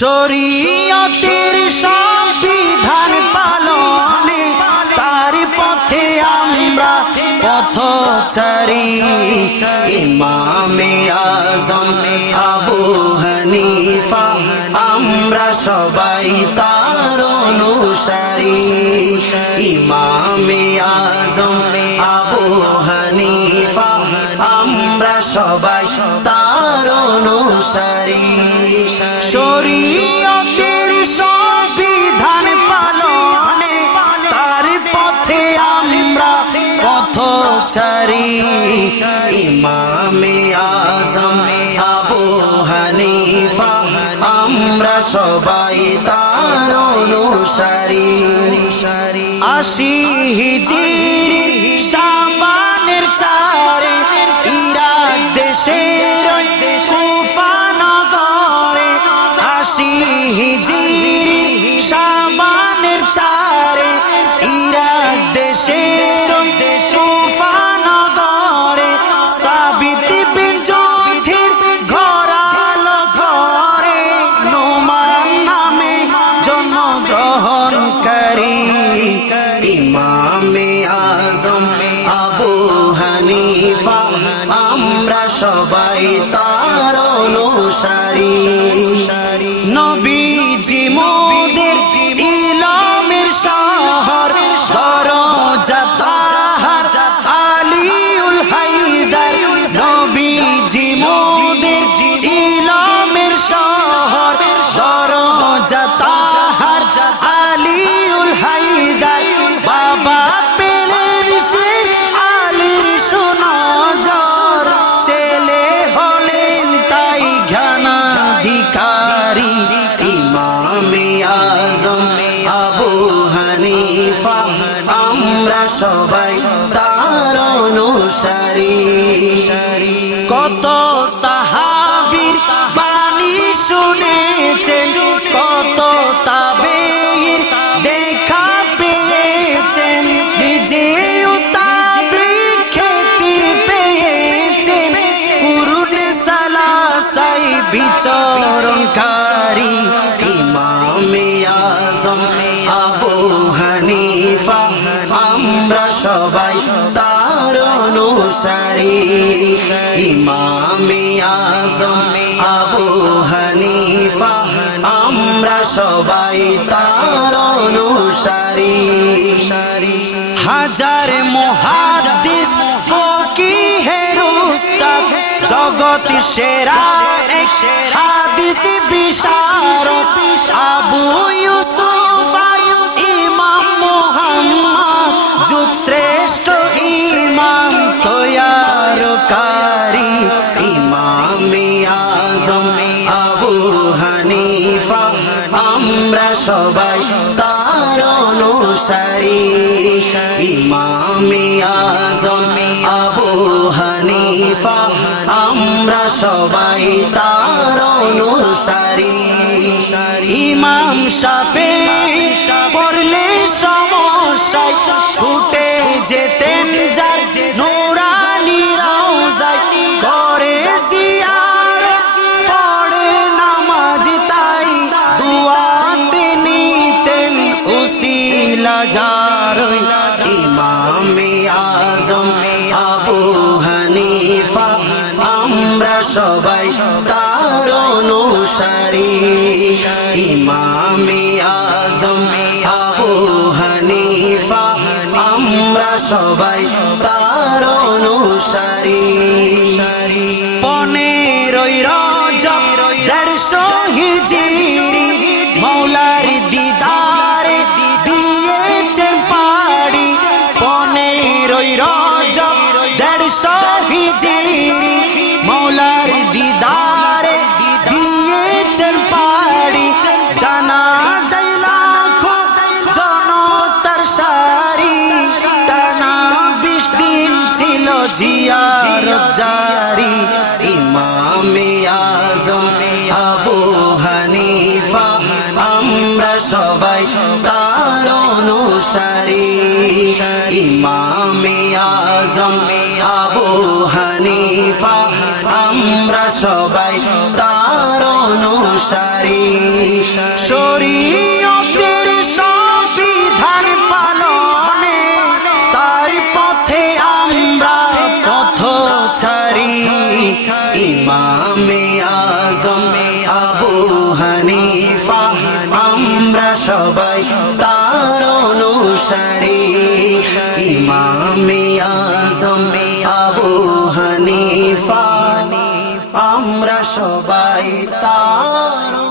শরীয়তের সংবিধান পালনে তার পথে আমরা পথচারী। ইমামে আজম আবু হানিফা আমরা সবাই তার অনুসারী। ইমামে আজম আবু হানিফা আমরা সবাই তার অনুসারী। শরীয়তের সংবিধান পালনে তার পথে আমরা পথচারী। ইমামে আজম আবু হানিফা আমরা সবাই তার অনুসারী। ৮০ হিজরির শাবানের ৪ ইরাক দেশের কুফা নগরে। ৮০ হিজরির শাবানের ৪ ইরাক দেশের কুফা নগরে। সাবিত বিন জোধির ঘোরালো ঘরে নোমান নামে জন্মগ্রহণকারী। ইমামে আজম আবু হানিফা আমরা সবাই তার অনুসারী। নবীজি মোদের ইলমের শহর দরজা তাহার আলিউল হায়দার। নবীজি মোদের ইলমের শহর দরজা তাহার আলিউল হায়দার। বাবা পেলেন সে আলীর সুনজর, ছেলে হলেন তাই জ্ঞানাধিকারী। ইমামে আজম আবু হানিফা আমরা সবাই তার অনুসারী। কত সাহাবীর বাণী শুনেছেন, কত তাবেঈর দেখা পেয়েছেন, নিজেও তাবলীগ খ্যাতি পেয়েছেন। কুরুনে সালাসাই বিচরণকারী। ইমামে আজম আবু হানিফা আমরা সবাই তার অনুসারী। ইমামে আজম আবু হানিফা আমরা সবাই তার অনুসারী। হাজার মুহাদ্দিস ফকিহের উস্তাদ, জগৎ সেরা এক হাদিস বিশারদ আবু ইউসুফ ইমাম মুহাম্মদ, যুগ শ্রেষ্ঠ ইমাম তৈয়ারকারী। ইমামে আজম আবু হানিফা আমরা সবাই তার অনুসারী। ইমামে আজম আবু হানিফা আমরা সবাই তার অনুসারী। ইমাম শাফিঈ পড়লে সমস্যায় ছুটে যেতেন যার নূরানি রওজায়। করে জিয়ারত পড়ে নামাজ তাই দুয়াতে নিতেন উসিলা যার। ইমামে আজম আবু হানিফা আমরা সবাই তার অনুসারী। ইমামে আজম আবু হানিফা আমরা সবাই তার অনুসারী। 15ই রজব 150 হিজরি মৌলার দিদারে দিয়েছেন পাড়ি। 15ই রজব 150 হিজরি মৌলার দিদারে দিয়েছেন পাড়ি। জানা যায় লাখো জনতার সারি, টানা 20 দিন ছিল জিয়ারত জারি। ইমামে আজম আবু হানিফা আমরা সবাই তার অনুসারী। ইমামে আজম আবু হানিফা আমরা সবাই তার অনুসারী। অনুসারী শরীয়তের সংবিধান পালনে তার পথে আমরা পথচারী ইমামে আজম আবু হানিফা আমরা সবাই তার অনুসারী ইমামে আজম আবু হানিফা আমরা সবাই তার